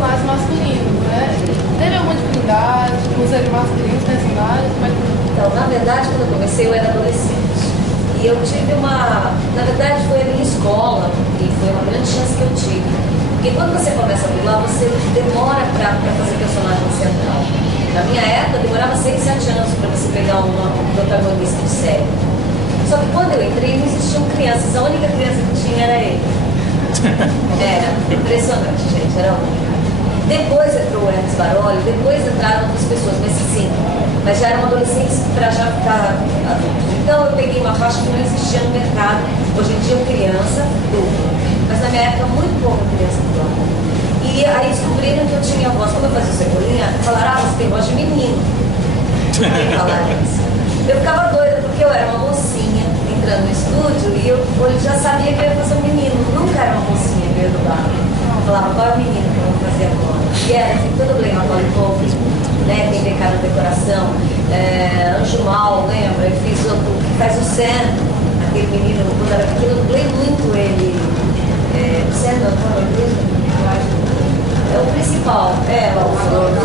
personagens masculinos, né? Teve alguma dificuldade com os masculinos personagens? Então, na verdade, quando eu comecei, eu era adolescente. E eu tive uma... Na verdade, foi a minha escola, e foi uma grande chance que eu tive. Porque quando você começa a dublar, você demora para fazer personagem central. Na minha época, demorava 6, 7 anos para você pegar um protagonista de série. Só que quando eu entrei, não existiam crianças. A única criança que tinha era ele. Era impressionante, gente, era a única. Depois entrou o Hermes Baroli, depois entraram outras pessoas, mas já eram adolescentes para já ficar adultos. Então eu peguei uma faixa que não existia no mercado. Hoje em dia criança dupla, mas na minha época muito pouca criança dupla. E aí descobriram que eu tinha voz. Quando eu fazia o Cebolinha, falaram, você tem voz de menino. Eu ficava doida porque eu era uma mocinha entrando no estúdio e eu já sabia que eu ia fazer um menino. Nunca era uma mocinha que eu ia dublar. Eu falava, qual é o menino que eu vou fazer agora? E era assim, todo bem, uma Polypop, né? Tem pecado na decoração. Anjo Mal, lembra? Eu fiz o que faz o Sam, aquele menino, quando era pequeno, eu dublei muito ele. O Sam, não, qual é o mesmo? É o principal, o Frodo.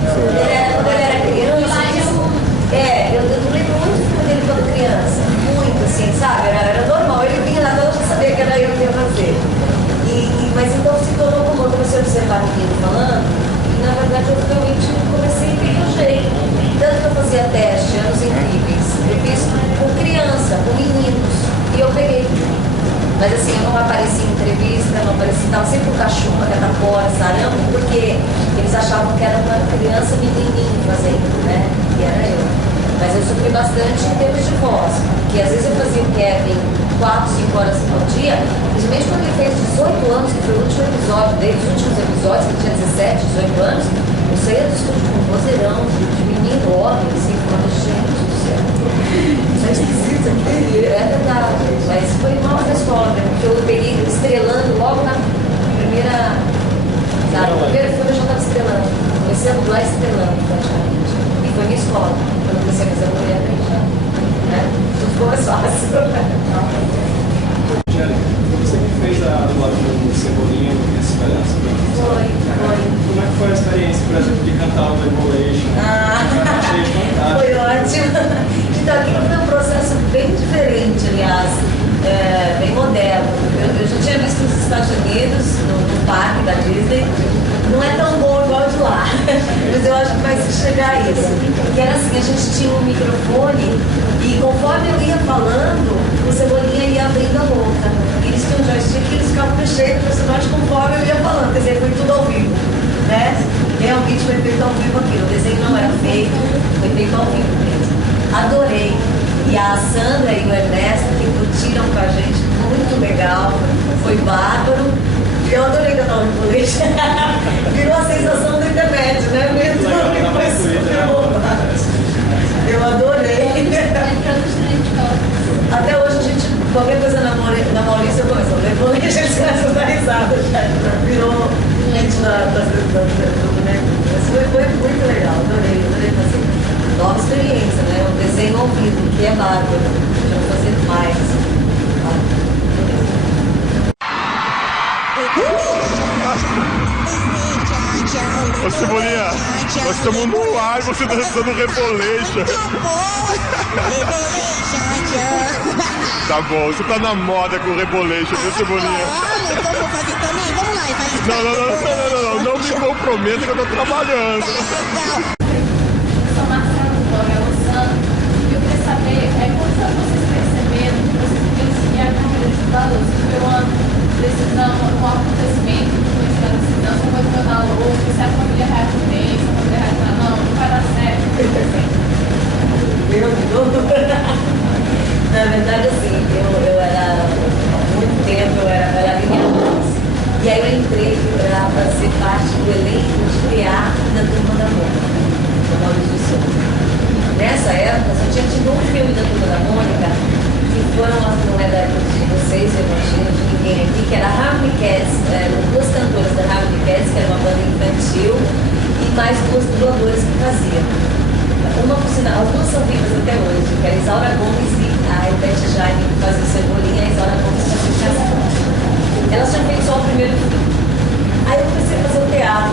Quando ele era criança, eu lembro muito dele quando criança, muito assim, sabe? Era normal, ele vinha na tela, eu já sabia que era eu que ia fazer. Mas então se tornou como eu comecei a observar o menino falando, e na verdade eu realmente comecei a ter o jeito. Tanto que eu fazia teste, Anos Incríveis, eu fiz com criança, com meninos, e eu peguei. Mas assim, eu não apareci em entrevista, não apareci, estava sempre com cachumba, catapora, sarampo, porque eles achavam que era uma criança menininho fazendo, né? E era eu. Mas eu sofri bastante em termos de voz, porque às vezes eu fazia o Kevin 4, 5 horas ao dia, principalmente quando ele fez 18 anos, que foi o último episódio dele, os últimos episódios, que ele tinha 17, 18 anos, eu saía do estúdio com um vozeirão, de menino, homem, assim, falando, gente do céu. Isso é esquisito aqui. É verdade, mas foi mal na escola mesmo, porque eu peguei estrelando logo na primeira. Sabe, no primeiro filme eu já estava estrelando. Comecei a dublar estrelando praticamente. E foi minha escola. Quando eu comecei a fazer a mulher, já. Né? Tudo ficou mais fácil. Você que fez a dublagem do Cebolinha no Criança Esperança? Foi. Como é que foi a experiência, por exemplo, de cantar o Rebolation? Achei fantástico. Foi ótimo. Então aqui foi um processo bem diferente, aliás, bem moderno. Eu já tinha visto nos Estados Unidos, no parque da Disney. Não é tão bom igual de lá, mas eu acho que vai se chegar a isso. Que era assim, a gente tinha um microfone e conforme eu ia falando, o Cebolinha ia abrindo a boca. E eles tinham um joystick e eles ficavam mexendo o personagem conforme eu ia falando. Quer dizer, foi tudo ao vivo, né? Realmente foi feito ao vivo aquilo. O desenho não era feito, foi feito ao vivo mesmo. Adorei. E a Sandra e o Ernesto que curtiram com a gente, muito legal. Foi bárbaro. E eu adorei cantar o Rebolation. Virou a sensação da internet, né? Mesmo que foi super bombado. Eu adorei. Até hoje a gente, qualquer coisa na Maurícia, eu começo a Rebolation, a gente começa a dar risada. Virou gente do boneco. Mas foi muito legal, adorei fazer. Nova experiência, né? Um desenho ao vivo, que é bárbaro. Vamos fazer mais. Ô Cebolinha, nós estamos no ar e você dançando Rebolation. Tá bom, você tá na moda com o Rebolation, viu, Cebolinha? Então vou fazer também, vamos lá, vai. Não me comprometa que eu tô trabalhando. Sou Marcelo, Gabriela Santos. Eu queria saber quantos anos vocês perceberam que vocês queriam seguir a carreira de dublador? Se foi uma decisão, um acontecimento que foi essa decisão, se foi na louca, se a família reagiu bem, se a família reagiu não vai dar certo. Meu Deus! Na verdade, assim, eu era, há muito tempo, eu era bailarina. E aí eu entrei para ser parte do elenco de teatro da Turma da Mônica, do Maurício de Souza. Nessa época, só tinha tido um filme da Turma da Mônica, que foram, não é da época de vocês, eu imagino, de ninguém aqui, que era Harmony Cats, duas cantoras da Harmony Cats, que era uma banda infantil, e mais duas dubladoras que faziam. Uma por sinal, as duas são vivas até hoje, que era Isaura Gomes e a Ivete Jaime, que fazia Cebolinha, a Isaura Gomes fazia Cascão. Elas tinham feito só o primeiro filme. Aí eu comecei a fazer o teatro,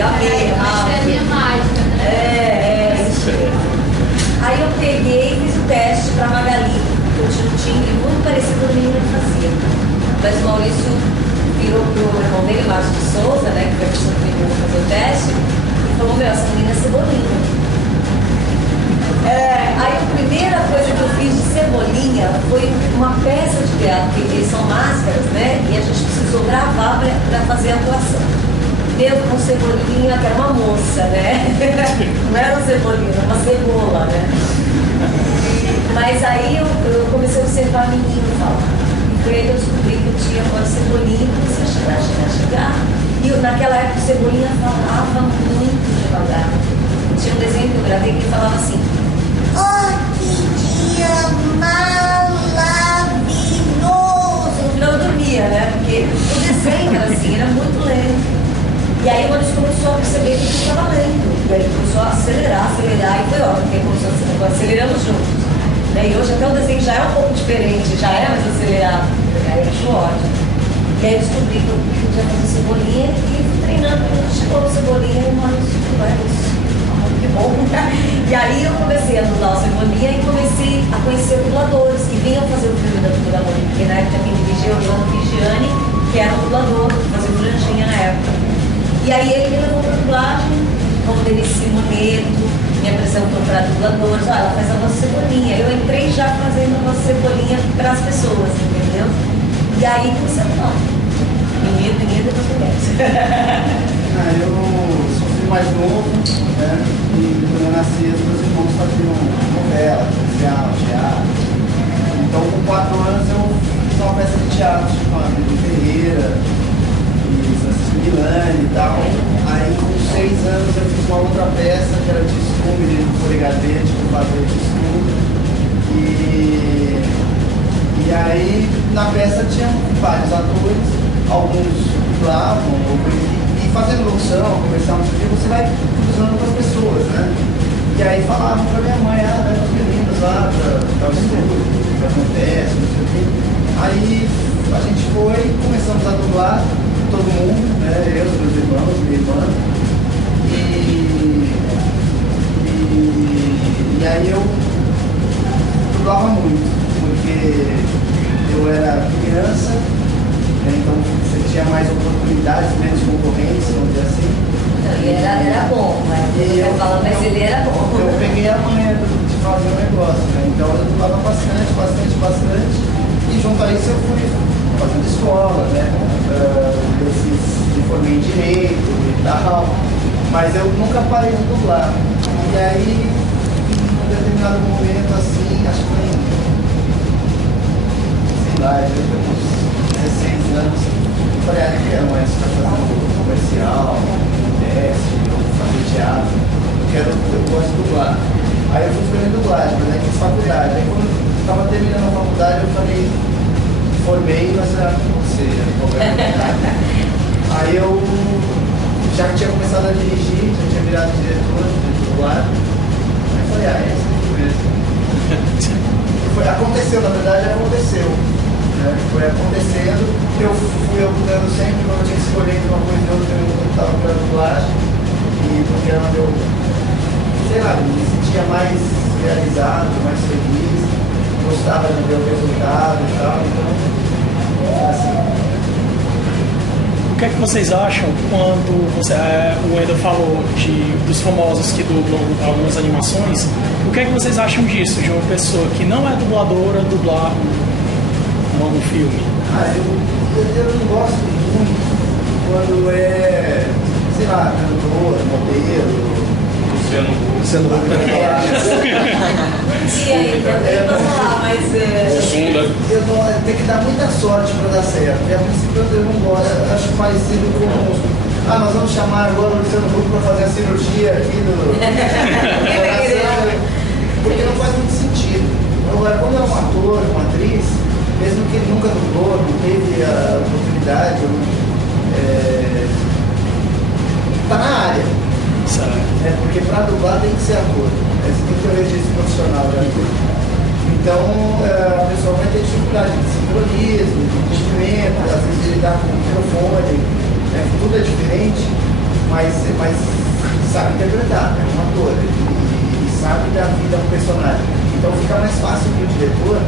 E amei. Estrelinha mágica, né? Aí eu peguei e fiz o teste pra Magali, que eu tinha um timbre muito parecido com o menino que fazia. Mas o Maurício virou pro irmão dele, Márcio de Souza, né, que foi a pessoa que veio fazer o teste, e falou, meu, essa menina é Cebolinha. Aí a primeira coisa que eu fiz de Cebolinha foi uma peça de teatro, porque são máscaras, né, e a gente precisou gravar pra fazer a atuação. Mesmo com Cebolinha, que era uma moça, né? Não era uma Cebolinha, era uma cebola, né? Mas aí eu comecei a observar menino falar. E foi aí que eu descobri que eu tinha uma Cebolinha e comecei a chegar. E naquela época o Cebolinha falava muito devagar. Tinha um desenho que eu gravei que ele falava assim: oh, que dia maravilhoso! No final eu dormia, né? Porque o desenho era assim, era muito lento. E aí o Maurício começou a perceber que ele estava lento. E aí ele começou a acelerar, e foi ótimo, porque começou acelerando juntos. E hoje até o desenho já é um pouco diferente, já é mais acelerado. Aí eu acho ótimo. E aí eu descobri que eu podia fazer Cebolinha e fui treinando, chegou o Cebolinha e o Maurício que bom. E aí eu comecei a dublar o Cebolinha e comecei a conhecer dubladores que vinham fazer o filme da Cultura Mônica, porque na época quem dirigia o João Vigiani, que era um dublador, fazia o Franjinha na época. E aí ele me levou para a dublagem, como Denise Simoneto, me apresentou para dubladores, ela faz a voz Cebolinha. Eu entrei já fazendo a voz Cebolinha para as pessoas, entendeu? E aí comecei a falar. Menino, depois conhece. Eu sou filho mais novo, né? E quando eu nasci, os meus irmãos faziam novela, comercial, teatro. Então, com 4 anos, eu fiz uma peça de teatro chamada Pedro Ferreira, Milani e tal. Aí com 6 anos eu fiz uma outra peça que era Disco, Menino Polegadete, com Padre Disco. E aí na peça tinha vários atores, alguns dublavam, e fazendo locução, conversar no dia, você vai cruzando com as pessoas, né? E aí falavam pra minha mãe, vai com os meninos lá pra o estúdio, que acontece, não sei o quê. Aí a gente foi, começamos a dublar todo mundo, né? Eu, meus irmãos, minha irmã. E aí eu dublava muito, porque eu era criança, né? Então você tinha mais oportunidades, menos concorrentes, vamos dizer assim. Ele era bom, mas ele era bom. Eu peguei a manha de fazer o negócio, né? Então eu dublava bastante. E junto a isso eu fui fazendo escola, né? Me formei em Direito e tal, mas eu nunca parei de dublar. E aí, em um determinado momento, assim, acho que foi, sei lá, eu tinha uns 16 anos, eu falei, eu quero mais ficar fazendo comercial, teste, ou fazer teatro, eu gosto de dublar. Aí eu fui escolhendo dublagem, mas aí fiz faculdade. Aí quando eu estava terminando a faculdade, eu falei, formei, mas era com você. Aí eu já tinha começado a dirigir, já tinha virado diretor de dublagem. Aí eu falei, é isso mesmo. Aconteceu, na verdade aconteceu. Né? Foi acontecendo, eu fui optando sempre, quando eu tinha que escolher entre uma coisa e outra, eu optava pela dublagem. E porque era onde eu, sei lá, me sentia mais realizado, mais feliz, gostava de ver o resultado e tal. Então, assim. O que é que vocês acham quando o Wendel falou dos famosos que dublam algumas animações? O que é que vocês acham disso, de uma pessoa que não é dubladora dublar um filme? Eu não gosto muito quando é, sei lá, cantor, modelo, Luciano Huck. Tem que dar muita sorte para dar certo. E a princípio eu não gosto, acho parecido com nós vamos chamar agora o Luciano Huck para fazer a cirurgia aqui do coração, porque não faz muito sentido. Agora, quando é um ator, uma atriz, mesmo que ele nunca dublou, não teve a oportunidade, está na área. Porque para dublar tem que ser ator, você tem que ter o registro profissional de ator. Então a pessoa vai ter dificuldade de sincronismo, de entendimento, às vezes de lidar com o microfone, tudo é diferente. mas sabe interpretar, é um ator, ele sabe dar vida a um personagem. Então fica mais fácil para o diretor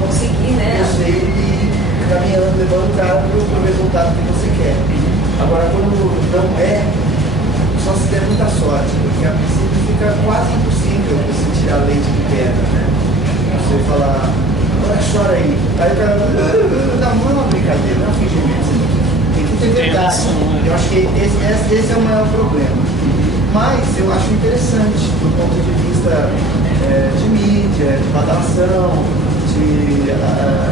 conseguir, né? Você ir caminhando, levando o cara para o resultado que você quer. Agora, quando não é, só se der muita sorte, porque a princípio fica quase impossível você tirar leite de pedra, né? Você falar, agora chora aí. Aí o cara, não é uma brincadeira, não é um fingimento, você tem que ter verdade. Eu acho que esse é o maior problema. Mas eu acho interessante, do ponto de vista de mídia, de badalação,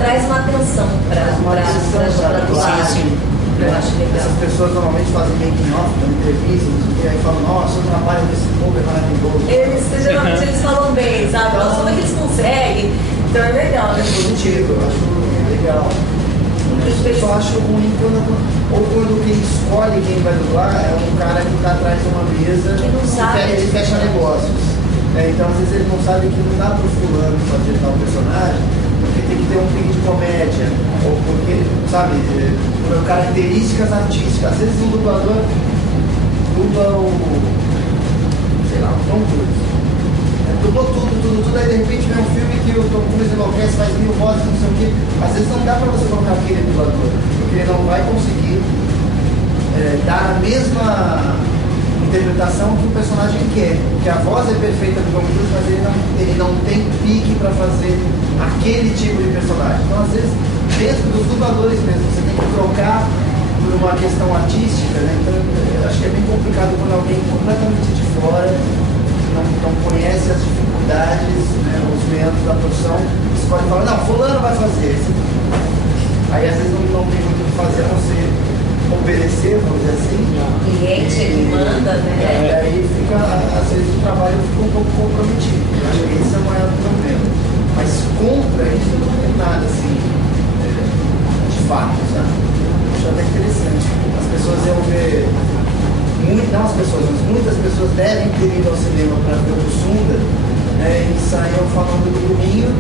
traz uma atenção para eu acho legal. Essas pessoas normalmente fazem making off, entrevistas, e aí falam, nossa, o trabalho desse povo é maravilhoso. Geralmente eles falam bem, sabe? Nossa, como é que eles conseguem? Então é legal, né? Positivo, eu acho legal. Eu só acho ruim quando quem escolhe quem vai dublar é um cara que está atrás de uma mesa que não sabe. Ele fecha negócios. Então às vezes ele não sabe que não dá para o fulano fazer tal personagem, porque tem que ter um pique de comédia, ou porque, sabe, características artísticas. Às vezes um dublador dubla sei lá, o Tom Cruise. Dublou tudo, aí de repente vem um filme que o Tom Cruise enlouquece, faz 1000 vozes, não sei o quê. Às vezes não dá para você colocar aquele dublador, porque ele não vai conseguir dar a mesma interpretação que o personagem quer. Porque a voz é perfeita do Tom Cruise, mas ele não tem pique para fazer aquele tipo de personagem. Então, às vezes, dentro dos dubladores mesmo, você tem que trocar por uma questão artística, né? Então, eu acho que é bem complicado quando alguém completamente de fora não conhece as dificuldades, né, os meandros da profissão, você pode falar, não, fulano vai fazer. Aí, às vezes, não tem muito o que fazer, a não ser obedecer, vamos dizer assim. O cliente ele manda, né? E aí fica, às vezes o trabalho fica um pouco comprometido. Eu acho que esse é o maior problema. Mas contra isso não tem nada assim, de fato, sabe? Eu acho até interessante. As pessoas iam ver, não as pessoas, mas muitas pessoas devem ter ido ao cinema para ver o Sunda, né, e saíam falando do Burrinho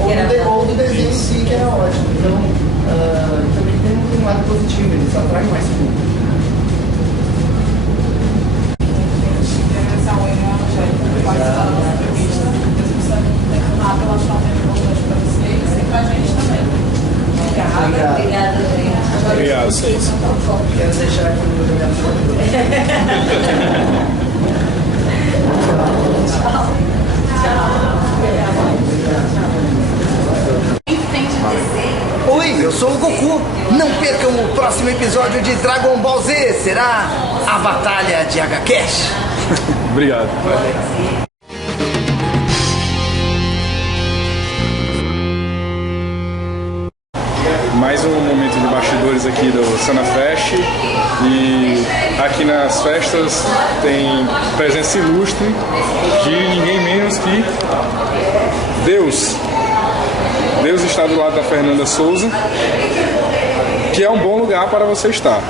ou do desenho em si, que era ótimo. Então, também tem um lado positivo, eles atraem mais público. Obrigada, gente. Obrigado, vocês. Quero deixar aqui no meu Oi, eu sou o Goku. Não percam o próximo episódio de Dragon Ball Z. Será a Batalha de HCash. Obrigado. Mais um momento de bastidores aqui do Sanafest. E aqui nas festas tem presença ilustre de ninguém menos que Deus. Deus está do lado da Fernanda Souza, que é um bom lugar para você estar.